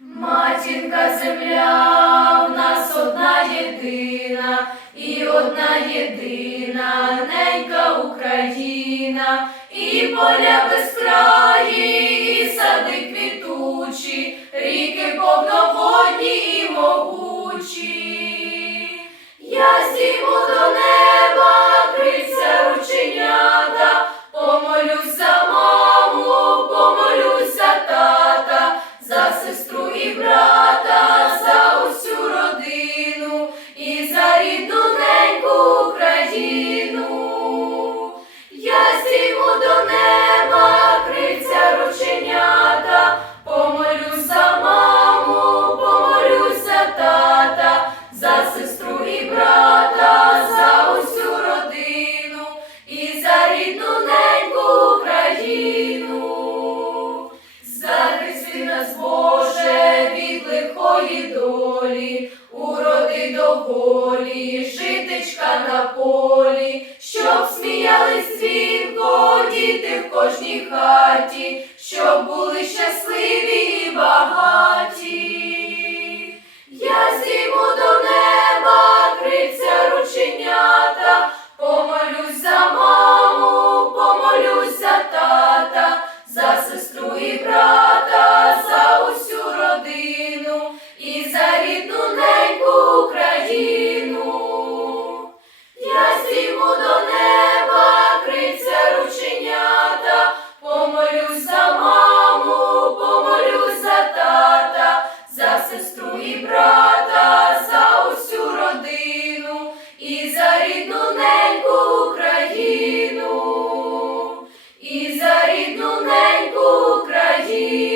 Матінка земля в нас одна єдина, і одна єдина ненька Україна, і поля безкраї, і сади квітучі, ріки повноводні і могучі. Я зійму до неба, брата, за усю родину і за рідну неньку Україну. Я зійму до неба, криця рученята, помолюсь за маму, помолюсь за тата, за сестру і брата, до житечка на полі, щоб сміялись дзвінко, діти в кожній хаті, щоб були щасливі і багаті. Україну, я зійму до неба, криця рученята, помолюсь за маму, помолюсь за тата, за сестру і брата, за усю родину і за рідну неньку Україну, і за рідну неньку Україну.